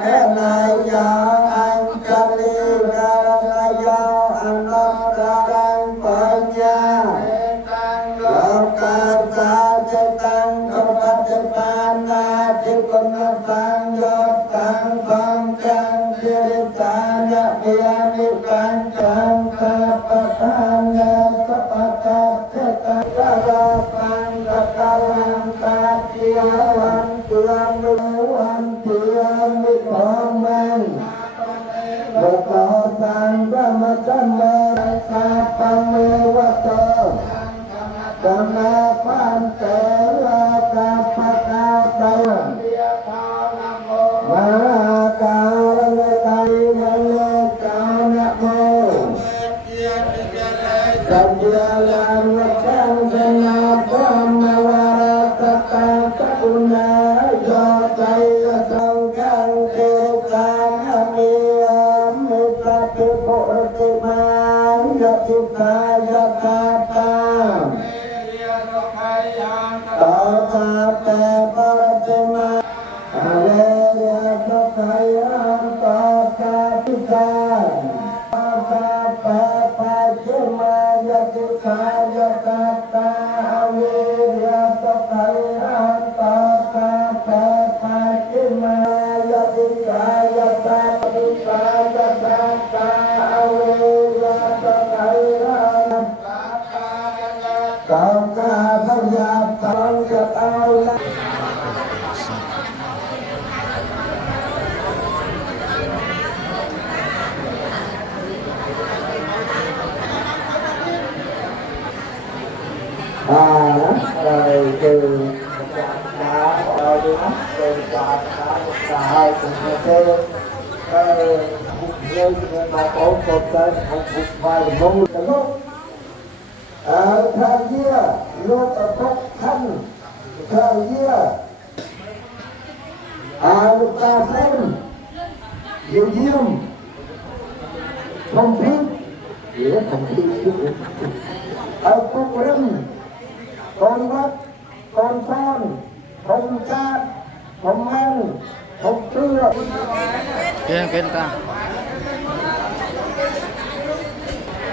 แค่นายยาอังกัลีราลายาอันนตรังปัญญาโลกาสาจิตังขปัจจปานาทิปุณสังโยตังสังจังสิริสานะเมียนิกังจังสัพพะทานเนสัพพะตัสสะตังกะราปังกะกะลังกะเทียวันเตือนมิวันเทียมิพอมังโลกาสังธรรมจัมมาสัพพะเมวะโตธรรมะปันเตลากัปปะกาตะมหาการณไตรมโลกานะโมสัจญาลังวังชนะธรรมวาระตตากุณาโยใจสังฆังเทสามิมิตรปิโภติมังยติกายตาตาตาตาแต่ปรติมาอะไรเรียกใครอันตาตาพิการตาตาแปะปะเจมายติกายตาตาอเวเรียกใครอันตาตาแปะปะเจมายติกายตาปิกายตาตาอเวเรียกใครอันตาตาพยาตังจะเอาละคือขาเราดูนะเป็นการขาให้เป็นเพื่อนเรื่องเงินมาของคนใจของผู้ชายมุ่งแต่ลูกทางเยี่ยลูกตกขั้นทางเยี่ยลูกตาเส้นเยี่ยมทงพิษหรือทงพิษกุกเรื่องคนวัดคนฟ้อนคนชาติคนมันคนเชื่อเก่งตา